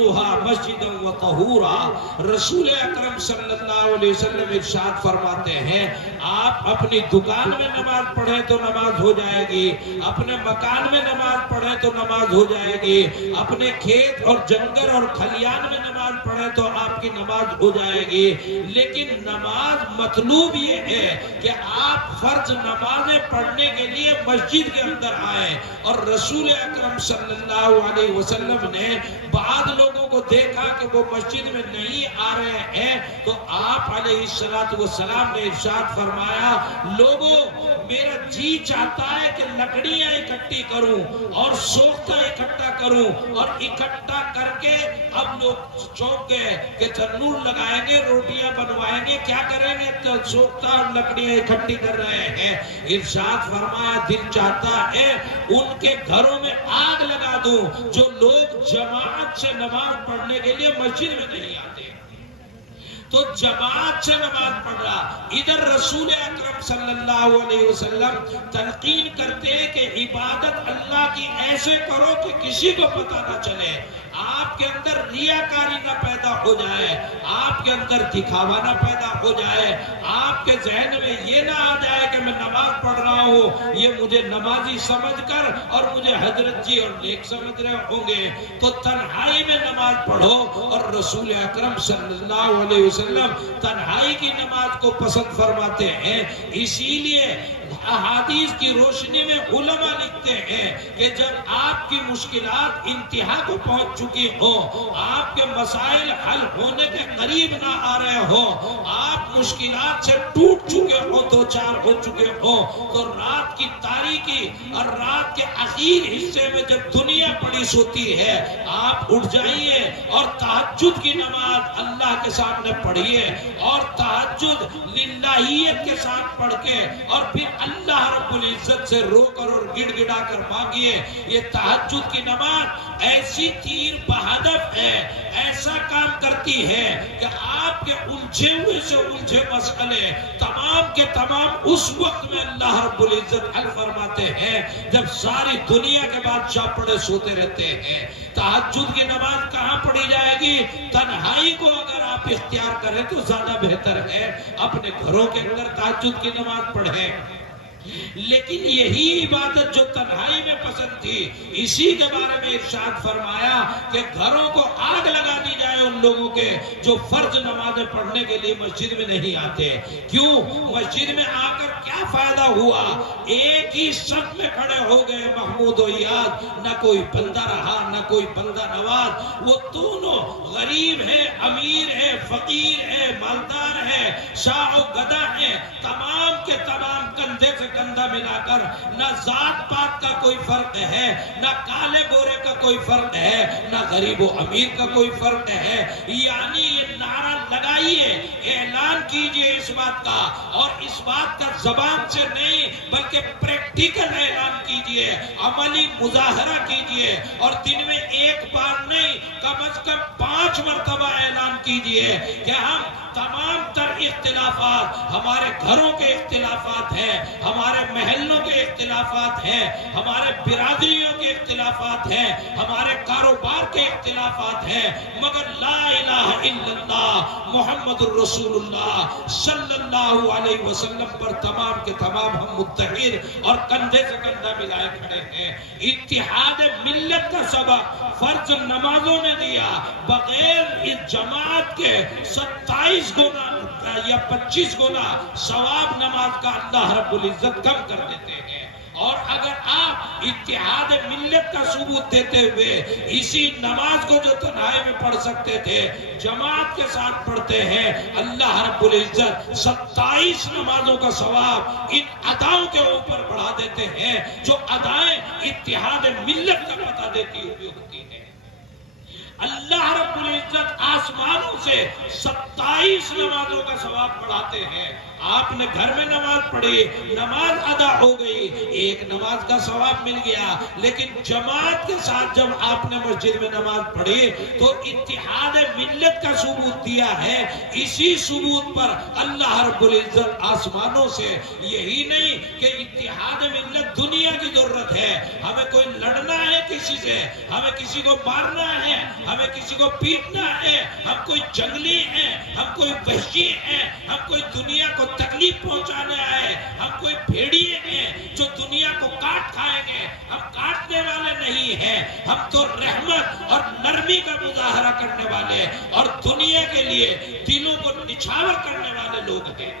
ادخلوها مسجدا وطہورا۔ رسول اکرم صلی اللہ علیہ وسلم ارشاد فرماتے ہیں آپ اپنی دکان میں نماز پڑھیں تو نماز ہو جائے گی، اپنے مکان میں نماز پڑھیں تو نماز ہو جائے گی، اپنے کھیت اور جنگل اور کھلیان میں نماز پڑھیں تو آپ کی نماز ہو جائے گی۔ لیکن نماز مطلوب یہ ہے کہ آپ فرض نمازیں پڑھنے کے لیے مسجد کے اندر آئیں۔ اور رسول اکرم صلی اللہ علیہ وسلم نے بعض لوگوں کو دیکھا کہ وہ مسجد میں نہیں آ رہے ہیں تو آپ علیہ السلام نے ارشاد فرمایا لوگوں میرا جی چاہتا ہے کہ لکڑیاں اکٹھی کروں اور سوختہ اکٹھا کروں، اور اکٹھا کر کے اب لوگ چونک گئے کہ تنور لگائیں گے، روٹیاں بنوائیں گے، کیا کریں گے؟ تو سوختہ اور لکڑیاں اکٹھی کر رہے ہیں۔ ارشاد فرمایا دل چاہتا ہے ان کے گھروں میں آگ لگا دوں جو لوگ جماعت سے نماز پڑھنے کے لیے مسجد میں نہیں آتے۔ تو جماعت سے نماز پڑھ رہا، ادھر رسول اکرم صلی اللہ علیہ وسلم تلقین کرتے ہیں کہ عبادت اللہ کی ایسے کرو کہ کسی کو پتہ نہ چلے، آپ کے اندر ریاکاری نہ پیدا ہو جائے، آپ کے اندر دکھاوا نہ پیدا ہو جائے، آپ کے ذہن میں یہ نہ آ جائے کہ میں نماز پڑھ رہا ہوں یہ مجھے نمازی سمجھ کر اور مجھے حضرت جی اور نیک سمجھ رہے ہوں گے۔ تو تنہائی میں نماز پڑھو، اور رسول اکرم صلی اللہ علیہ وسلم تنہائی کی نماز کو پسند فرماتے ہیں۔ اسی لیے احادیث کی روشنی میں علماء لکھتے ہیں کہ جب آپ کی مشکلات انتہا کو پہنچ چکی ہو، آپ کے مسائل حل ہونے کے قریب نہ آ رہے ہو، آپ مشکلات سے ٹوٹ چکے ہو، دو چار ہو چکے ہو، تو رات کی تاریکی اور رات کے اخیر حصے میں جب دنیا پڑی سوتی ہے آپ اٹھ جائیے اور تہجد کی نماز اللہ کے سامنے پڑھیے، اور تہجد للہیت کے ساتھ پڑھ کے اور پھر اللہ رب العزت سے رو کر اور گڑ گڑا کر مانگیے۔ یہ تہجد کی نماز ایسی تیر بہدف ہے، ایسا کام کرتی ہے کہ آپ کے الجھے ہوئے سے الجھے مسئلے تمام کے تمام اس وقت میں اللہ رب العزت حل فرماتے ہیں جب ساری دنیا کے بادشاہ پڑے سوتے رہتے ہیں۔ تہجد کی نماز کہاں پڑھی جائے گی؟ تنہائی کو اگر آپ اختیار کریں تو زیادہ بہتر ہے، اپنے گھروں کے اندر تہجد کی نماز پڑھیں۔ لیکن یہی عبادت جو تنہائی میں پسند تھی، اسی کے بارے میں ارشاد فرمایا کہ گھروں کو آگ لگا دی جائے ان لوگوں کے جو فرض نمازیں پڑھنے کے لیے مسجد میں نہیں آتے۔ کیوں؟ مسجد میں آ کر کیا فائدہ ہوا؟ ایک ہی صف میں کھڑے ہو گئے محمود و ایاد، نہ کوئی بندہ رہا نہ کوئی بندہ نواز، وہ دونوں غریب ہے، امیر ہے، فقیر ہے، مالدار ہے، شاہ و گدا ہے، تمام کے تمام کندھے سے کندھا ملا کر، نہ ذات پات کا کوئی فرق ہے، نہ کالے گورے کا کوئی فرق ہے، نہ غریب و امیر کا کوئی فرق ہے۔ یعنی یہ نعرہ لگائیے، اعلان کیجئے اس بات کا، اور اس بات کا زبان سے نہیں بلکہ پریکٹیکل اعلان کیجئے، عملی مظاہرہ کیجئے، اور دن میں ایک بار نہیں کم از کم 5 مرتبہ اعلان کیجئے کہ ہم تمام تر اختلافات، ہمارے گھروں کے اختلافات ہیں، ہمارے محلوں کے اختلافات ہیں، ہمارے برادریوں کے اختلافات ہیں، ہمارے کاروبار کے اختلافات ہیں، مگر لا الہ الا اللہ محمد الرسول اللہ صلی اللہ علیہ وسلم پر تمام کے تمام ہم متحد اور کندھے سے کندھا ملائے کھڑے ہیں۔ اتحاد ملت کا سبق فرض نمازوں نے دیا، بغیر اس جماعت کے 27 گنا یا 25 گنا ثواب نماز کا اللہ رب العزت کم کر دیتے ہیں۔ اور اگر آپ اتحاد ملت کا ثبوت دیتے ہوئے اسی نماز کو جو تنہائی میں پڑھ سکتے تھے جماعت کے ساتھ پڑھتے ہیں، اللہ رب العزت 27 نمازوں کا ثواب ان اداؤں کے اوپر بڑھا دیتے ہیں جو ادائیں اتحاد ملت کا پتہ دیتی ہوتی ہیں۔ اللہ رب العزت آسمانوں سے 27 نمازوں کا ثواب بڑھاتے ہیں، آپ نے گھر میں نماز پڑھی، نماز ادا ہو گئی، ایک نماز کا ثواب مل گیا، لیکن جماعت کے ساتھ جب آپ نے مسجد میں نماز پڑھی تو اتحاد ملت کا ثبوت دیا ہے۔ اسی ثبوت پر اللہ رب العزت آسمانوں سے یہی نہیں کہ اتحاد ملت دنیا کی ضرورت ہے، ہمیں کوئی لڑنا ہے کسی سے، ہمیں کسی کو مارنا ہے، ہمیں کسی کو پیٹنا ہے، ہم کوئی جنگلی ہیں، ہم کوئی وحشی ہیں، ہم کوئی دنیا کو تکلیف پہنچانے آئے، ہم کوئی بھیڑیے ہیں جو دنیا کو کاٹ کھائیں گے، ہم کاٹنے والے نہیں ہیں، ہم تو رحمت اور نرمی کا مظاہرہ کرنے والے اور دنیا کے لیے دلوں کو نچھاور کرنے والے لوگ ہیں۔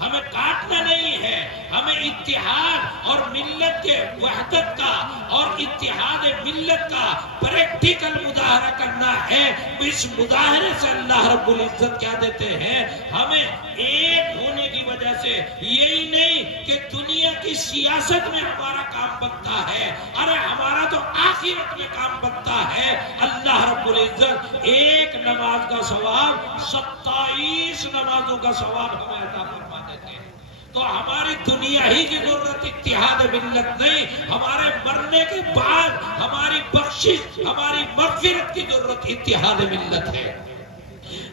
ہمیں کاٹنا نہیں ہے، ہمیں اتحاد اور ملت کے وحدت کا اور اتحاد ملت کا پریکٹیکل مظاہرہ کرنا ہے۔ اس مظاہرے سے اللہ رب العزت کیا دیتے ہیں؟ ہمیں ایک ہونے کی وجہ سے یہی نہیں کہ دنیا کی سیاست میں ہمارا کام بنتا ہے، ارے ہمارا تو آخرت میں کام بنتا ہے۔ اللہ رب العزت ایک نماز کا ثواب 27 نمازوں کا ثواب ہمیں عطا فرما دیتے ہیں۔ تو ہماری دنیا ہی کی ضرورت اتحاد ملت نہیں، ہمارے مرنے کے بعد ہماری بخشش، ہماری مغفرت کی ضرورت اتحاد ملت ہے۔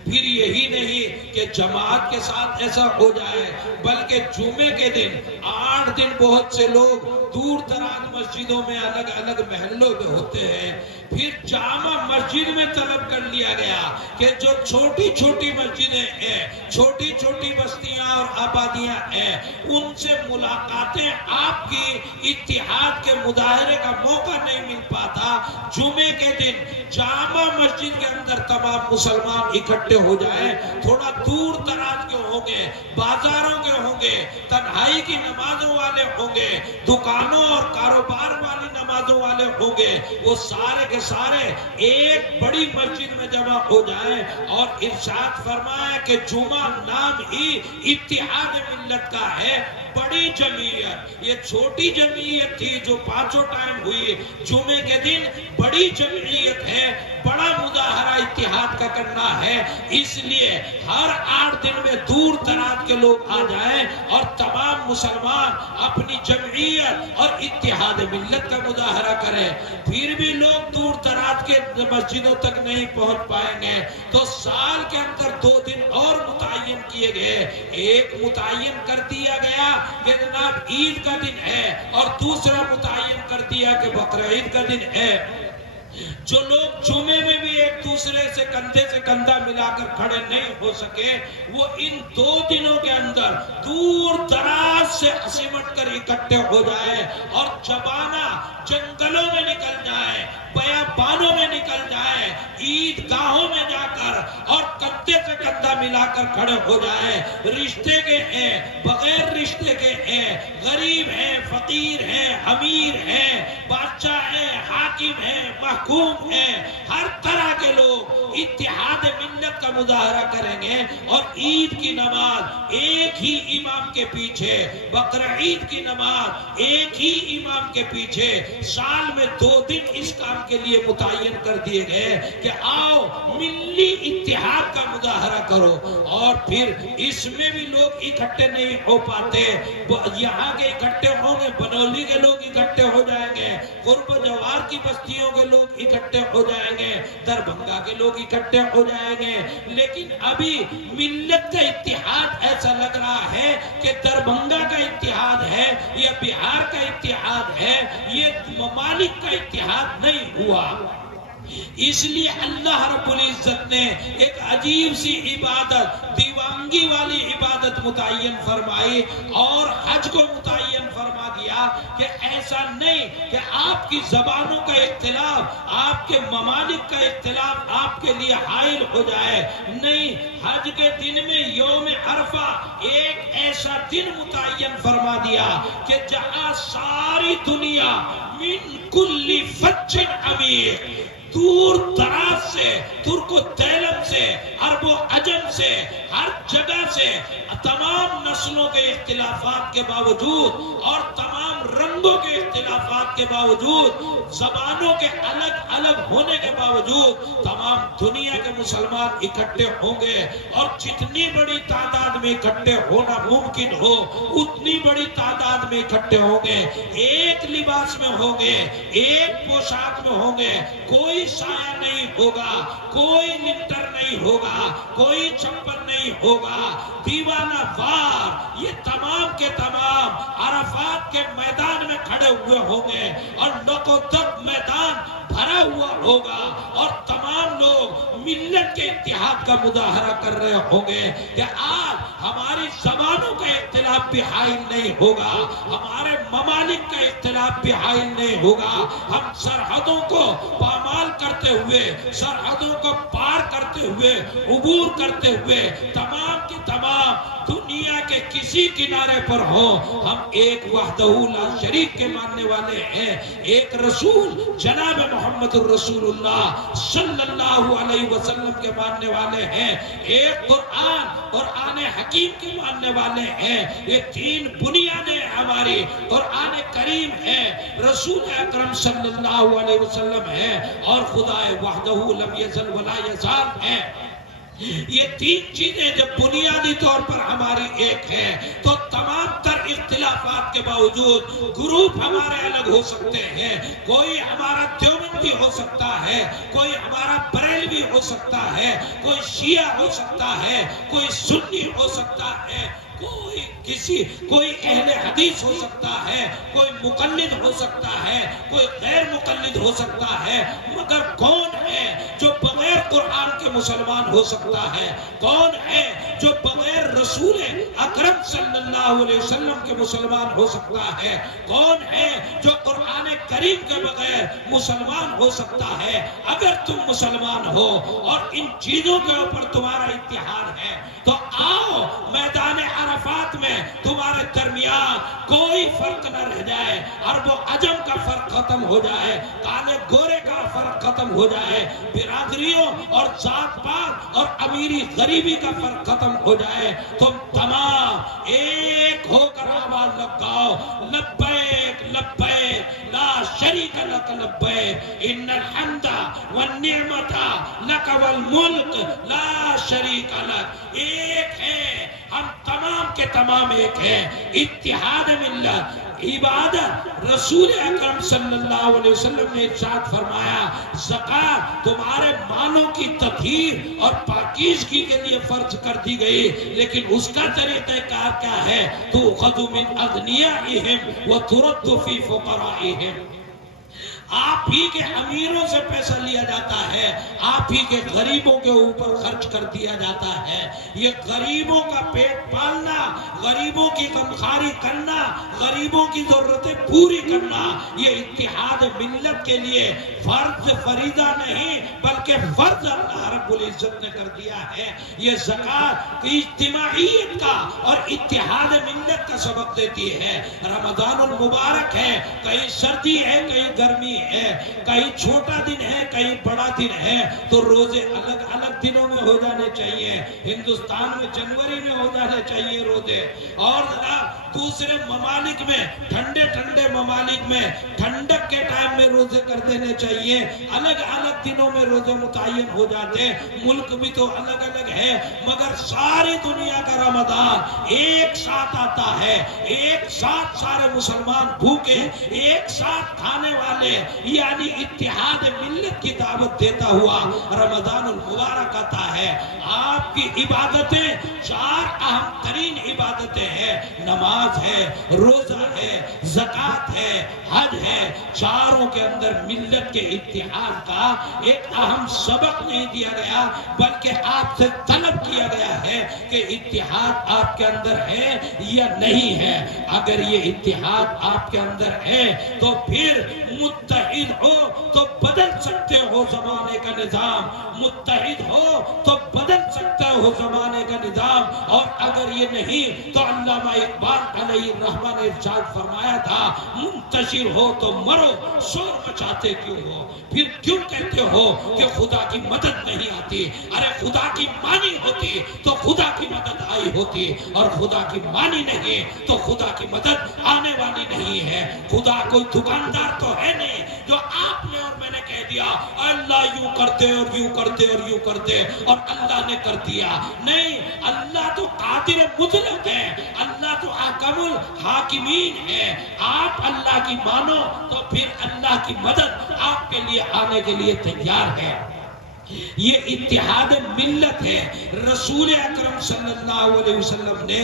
پھر یہی نہیں کہ جماعت کے ساتھ ایسا ہو جائے، بلکہ جمعے کے دن 8 دن بہت سے لوگ دور دراز مسجدوں میں الگ الگ محلوں میں ہوتے ہیں۔ پھر جامع مسجد میں طلب کر لیا گیا کہ جو چھوٹی چھوٹی مسجدیں ہیں، چھوٹی چھوٹی بستیاں اور آبادیاں ہیں، ان سے ملاقاتیں آپ کی اتحاد کے مظاہرے کا موقع نہیں مل پاتا۔ جمعے کے دن جامع مسجد کے اندر تمام مسلمان اکٹھے ہو جائیں، تھوڑا دور دراز کے ہوں گے، بازاروں کے ہوں گے، تنہائی کی نمازوں والے ہوں گے، دکانوں اور کاروبار والی نمازوں والے ہوں گے، وہ سارے کے سارے ایک بڑی مسجد میں جمع ہو جائیں اور ارشاد فرمایا کہ جمعہ نام ہی اتحاد ملت کا ہے۔ بڑی جمعیت، یہ چھوٹی جمعیت تھی جو 5 ٹائم ہوئی، جمعے کے دن بڑی جمعیت ہے، بڑا مظاہرہ اتحاد کا کرنا ہے۔ اس لیے ہر 8 دن میں دور دراز کے لوگ آ جائیں اور تمام مسلمان اپنی جمعیت اور اتحاد ملت کا مظاہرہ کریں۔ پھر بھی لوگ دور دراز کے مسجدوں تک نہیں پہنچ پائیں گے تو سال کے اندر 2 دن اور متعین کیے گئے۔ ایک متعین کر دیا گیا کہ جناب عید کا دن ہے، اور دوسرا متعین کر دیا کہ بقرعید کا دن ہے۔ جو لوگ جمعے میں بھی ایک دوسرے سے کندھے سے کندھا ملا کر کھڑے نہیں ہو سکے، وہ ان 2 دنوں کے اندر دور دراز سے سمٹ کر اکٹھے ہو جائے اور شبانہ جنگلوں میں نکل جائے، بیابانوں میں نکل جائے، عید گاہوں میں جا کر اور کندھے سے کندھا ملا کر کھڑے ہو جائے۔ رشتے کے ہیں، بغیر رشتے کے ہیں، غریب ہیں، فقیر ہیں، امیر ہیں، بادشاہ ہیں، حاکم ہیں، محکوم ہیں، ہر طرح کے لوگ اتحاد ملت کا مظاہرہ کریں گے اور عید کی نماز ایک ہی امام کے پیچھے، بقرعید کی نماز ایک ہی امام کے پیچھے، سال میں 2 دن اس کام کے لیے متعین کر دیے گئے کہ آؤ ملی اتحاد کا مظاہرہ کرو۔ اور پھر اس میں بھی لوگ اکٹھے نہیں ہو پاتے، یہاں کے اکٹھے ہوں گے، بنولی کے لوگ اکٹھے ہو جائیں گے، قرب و جوار کی بستیوں کے لوگ اکٹھے ہو جائیں گے، دربھنگا کے لوگ اکٹھے ہو جائیں گے، لیکن ابھی ملت کا اتحاد ایسا لگ رہا ہے کہ دربھنگا کا اتحاد ہے یا بہار کا اتحاد ہے، یہ ممالک کا اتحاد نہیں ہوا۔ اس لیے اللہ رب العزت نے ایک عجیب سی عبادت، دیوانگی والی عبادت متعین فرمائی اور حج کو متعین فرما دیا کہ ایسا نہیں کہ آپ کی زبانوں کا اختلاف، آپ کے ممالک کا اختلاف آپ کے لیے حائل ہو جائے، نہیں، حج کے دن میں یوم عرفہ ایک ایسا دن متعین فرما دیا کہ جہاں ساری دنیا من کل فج عمیق، دور دراز سے، ترک و تیلم سے، عرب و عجم سے، ہر جگہ سے، تمام نسلوں کے اختلافات کے باوجود اور تمام رنگوں کے اختلافات کے باوجود، زبانوں کے الگ الگ ہونے کے باوجود تمام دنیا کے مسلمان اکٹھے ہوں گے، اور جتنی بڑی تعداد میں اکٹھے ہونا ممکن ہو اتنی بڑی تعداد میں اکٹھے ہوں گے، ایک لباس میں ہوں گے، ایک پوشاک میں ہوں گے، کوئی سایہ نہیں ہوگا، کوئی لنٹر نہیں ہوگا، کوئی چھپر نہیں ہوگا، دیوانہ وار یہ تمام کے تمام عرفات کے میدان میں کھڑے ہوئے ہوں گے، اور لوکوتک میدان بھرا ہوا ہوگا، اور تمام لوگ ملت کے اتحاد کا مظاہرہ کر رہے ہوں گے کہ آج ہماری زبانوں کا اختلاف بھی حائل نہیں ہوگا، ہمارے ممالک کا اختلاف بھی حائل نہیں ہوگا، ہم سرحدوں کو پامال کرتے ہوئے، سرحدوں کو پار کرتے ہوئے، عبور کرتے ہوئے تمام کے تمام دنیا کے کسی کنارے پر ہوں، ہم ایک وحدہ لا شریک کے ماننے والے ہیں، ایک رسول جناب محمد الرسول اللہ صلی اللہ علیہ وسلم کے ماننے والے ہیں، ایک قرآن حکیم کے ماننے والے ہیں، یہ تین بنیادیں ہماری قرآن کریم ہے، رسول اکرم صلی اللہ علیہ وسلم ہے، اور خدا وحدہ لم یزل ولا یزال ہے۔ یہ تین چیزیں جب بنیادی طور پر ہماری ایک ہے تو تمام تر اختلافات کے باوجود گروپ ہمارے الگ ہو سکتے ہیں، کوئی ہمارا دیوبندی ہو سکتا ہے، کوئی ہمارا بریلوی ہو سکتا ہے، کوئی شیعہ ہو سکتا ہے، کوئی سنی ہو سکتا ہے، کوئی اہل حدیث ہو سکتا ہے، کوئی مقلد ہو سکتا ہے، کوئی غیر مقلد ہو سکتا ہے، مگر کون ہے جو بغیر قرآن کے مسلمان ہو سکتا ہے؟ کون ہے جو بغیر رسول اکرم صلی اللہ علیہ وسلم کے مسلمان ہو سکتا ہے؟ کون ہے جو قرآن کریم کے بغیر مسلمان ہو سکتا ہے؟ اگر تم مسلمان ہو اور ان چیزوں کے اوپر تمہارا اتحاد ہے تو آؤ میدان عرفات میں تمہارے درمیان کوئی فرق نہ رہ جائے، عرب و عجم کا فرق ختم ہو جائے، کالے گورے کا فرق ختم ہو جائے، برادریوں اور ذات پات اور امیری غریبی کا فرق ختم ہو جائے، تم تمام ایک ہو کر آواز لگاؤ، لبیک لبیک لا شریک لک لبیک ان الحمد والنعمت لک والملک لا شریک لک۔ ایک ہے، ہم تمام کے تمام ایک ہیں، اتحاد ملت، عبادت۔ رسول اکرم صلی اللہ علیہ وسلم نے ارشاد فرمایا زکوٰۃ تمہارے مالوں کی تطہیر اور پاکیزگی کے لیے فرض کر دی گئی، لیکن اس کا طریقہ کار کیا ہے؟ تؤخذ من اغنیائہم وترد فی فقرائہم۔ آپ ہی کے امیروں سے پیسہ لیا جاتا ہے، آپ ہی کے غریبوں کے اوپر خرچ کر دیا جاتا ہے۔ یہ غریبوں کا پیٹ پالنا، غریبوں کی غمخواری کرنا، غریبوں کی ضرورتیں پوری کرنا، یہ اتحاد ملت کے لیے فرض فریضہ نہیں بلکہ فرض اللہ رب العزت نے کر دیا ہے۔ یہ زکوٰۃ اجتماعیت کا اور اتحاد ملت کا سبق دیتی ہے۔ رمضان المبارک ہے، کہیں سردی ہے کہیں گرمی ہے، کہیں چھوٹا دن ہے کہیں بڑا دن ہے، تو روزے الگ الگ دنوں میں ہو جانے چاہیے۔ ہندوستان میں جنوری میں ہو جانے چاہیے روزے، اور دوسرے ممالک میں ٹھنڈے ممالک میں ٹھنڈک کے ٹائم میں روزے کر دینے چاہیے۔ الگ الگ دنوں میں روزے متعین ہو جاتے، ملک بھی تو الگ الگ ہے، مگر ساری دنیا کا رمضان ایک ساتھ آتا ہے، ایک ساتھ سارے مسلمان بھوکے ایک ساتھ کھانے والے، یعنی اتحاد ملت کی دعوت دیتا ہوا رمضان المبارک آتا ہے۔ آپ کی عبادتیں چار اہم ترین عبادتیں ہیں، نماز ہے، روزہ ہے، زکوٰۃ ہے، حج ہے۔ چاروں کے اندر ملت کے اتحاد کا ایک اہم سبق نہیں دیا گیا، بلکہ آپ سے طلب کیا گیا ہے کہ اتحاد آپ کے اندر ہے یا نہیں ہے۔ اگر یہ اتحاد آپ کے اندر ہے تو پھر متحد ہو تو بدل سکتے ہو زمانے کا نظام، متحد ہو تو بدل سکتے ہو زمانے کا نظام، اور اگر یہ نہیں تو علامہ اقبال پاک علیہ الرحمہ نے ارشاد فرمایا تھا منتشر ہو تو مرو، شور مچاتے کیوں ہو؟ پھر کیوں کہتے ہو کہ خدا کی مدد نہیں آتی؟ ارے خدا کی مانی ہوتی تو خدا کی مدد آئی ہوتی، اور خدا کی مانی نہیں تو خدا کی مدد آنے والی نہیں ہے۔ خدا کوئی دکاندار تو ہے نہیں جو آپ نے اور میں نے کہہ دیا اللہ یوں کرتے اور یوں کرتے اور یوں کرتے اور اللہ نے کر دیا۔ نہیں، اللہ تو قادر مطلق ہے، اللہ تو حاکم الحاکمین ہے۔ آپ اللہ کی مانو تو پھر اللہ کی مدد آپ کے لیے آنے کے لیے تیار ہے۔ یہ اتحاد ملت ہے۔ رسول اکرم صلی اللہ علیہ وسلم نے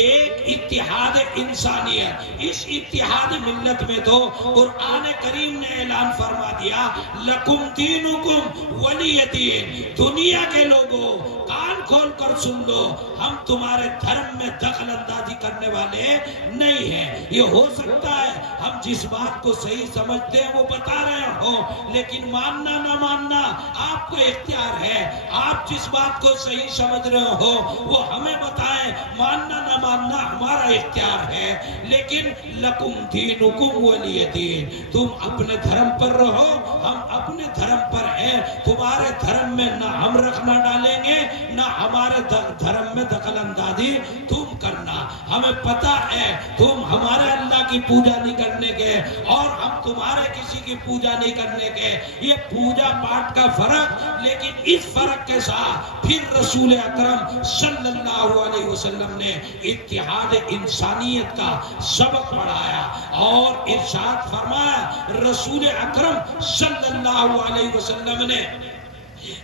ایک اتحاد انسانیت، اس اتحاد ملت میں تو قرآن کریم نے اعلان فرما دیا لکم دینکم ولی دین۔ دنیا کے لوگوں کان کھول کر سن لو، ہم تمہارے دھرم میں دخل اندازی کرنے والے نہیں ہیں۔ یہ ہو سکتا ہے ہم جس بات کو صحیح سمجھتے ہیں وہ بتا رہے ہوں، لیکن ماننا نہ ماننا آپ کو اختیار ہے۔ آپ جس بات کو صحیح سمجھ رہے ہو وہ ہمیں بتائیں، ماننا نہ ماننا ہمارا اختیار ہے۔ لیکن لکم دینکم ولی دین، تم اپنے دھرم پر رہو، ہم اپنے دھرم پر ہیں۔ تمہارے دھرم میں نہ ہم رکھنا ڈالیں گے نہ ہمارے دھرم میں دخل اندازی تم کرنا۔ ہمیں پتا ہے تم ہمارے اللہ کی پوجا نہیں کرنے کے اور ہم تمہارے کسی کی پوجا نہیں کرنے کے، یہ پوجا پاٹ کا فرق۔ لیکن اس فرق کے ساتھ پھر رسول اکرم صلی اللہ علیہ وسلم نے اتحاد انسانیت کا سبق پڑھایا اور ارشاد فرمایا رسول اکرم صلی اللہ علیہ وسلم نے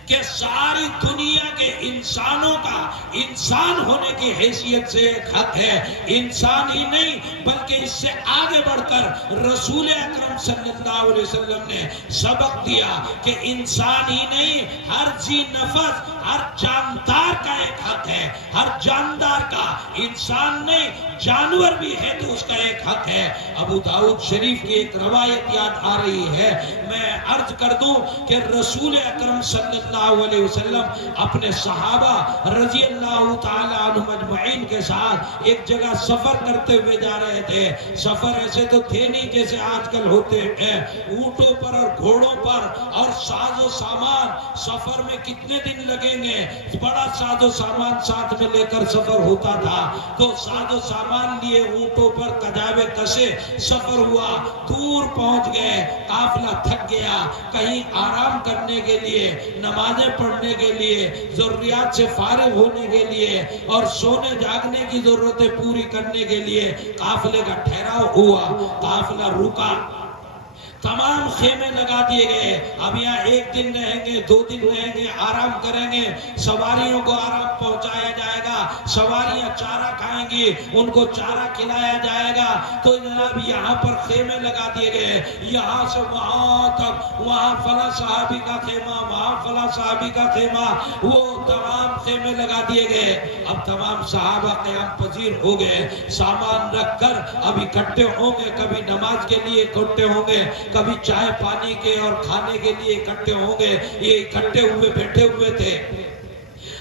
کہ ساری دنیا کے انسانوں کا انسان ہونے کی حیثیت سے ایک حق ہے۔ انسان ہی نہیں بلکہ اس سے آگے بڑھ کر رسول اکرم صلی اللہ علیہ وسلم نے سبق دیا کہ انسان ہی نہیں، ہر ذی نفس، ہر جاندار کا ایک حق ہے۔ ہر جاندار کا، انسان نہیں جانور بھی ہے تو اس کا ایک حق ہے۔ ابو داؤد شریف کی ایک روایت یاد آ رہی ہے، میں عرض کر دوں کہ رسول اکرم صلی اللہ علیہ وسلم اپنے صحابہ رضی اللہ تعالی عنہم اجمعین کے ساتھ ایک جگہ سفر کرتے ہوئے جا رہے تھے۔ سفر ایسے تو تھے نہیں جیسے آج کل ہوتے ہیں، اونٹوں پر اور گھوڑوں پر اور ساز و سامان۔ سفر میں کتنے دن لگیں گے، بڑا ساز و سامان ساتھ میں لے کر سفر ہوتا تھا، تو ساز و سامان لیے اونٹوں پر کجاوے کسے سفر ہوا، دور پہنچ گئے، قافلہ تھک گیا، کہیں آرام کرنے کے لیے، نمازیں پڑھنے کے لیے، ضروریات سے فارغ ہونے کے لیے اور سونے جاگنے کی ضرورتیں پوری کرنے کے لیے قافلے کا ٹھہراؤ ہوا، قافلہ رکا، تمام خیمے لگا دیے گئے۔ اب یہاں ایک دن رہیں گے، 2 دن رہیں گے، آرام کریں گے، سواریوں کو آرام پہنچایا جائے گا، سواریاں چارہ کھائیں گی، ان کو چارہ کھلایا جائے گا۔ تو جناب یہاں پر خیمے لگا دیے گئے، یہاں سے وہاں تک، وہاں فلاں صحابی کا خیمہ، وہاں فلاں صحابی کا خیمہ، وہ تمام خیمے لگا دیے گئے۔ اب تمام صحابہ قیام پذیر ہو گئے، سامان رکھ کر اب اکٹھے ہوں گے، کبھی نماز کے لیے اکٹھے ہوں گے، کبھی چائے پانی کے اور کھانے کے لیے اکٹھے ہوں گے۔ یہ اکٹھے ہوئے بیٹھے ہوئے تھے۔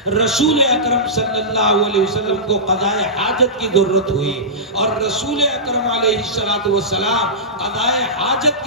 رسول اکرم صلی اللہ علیہ وسلم کو قضاء حاجت کی ضرورت ہوئی اور رسول اکرم علیہ السلام قضاء حاجت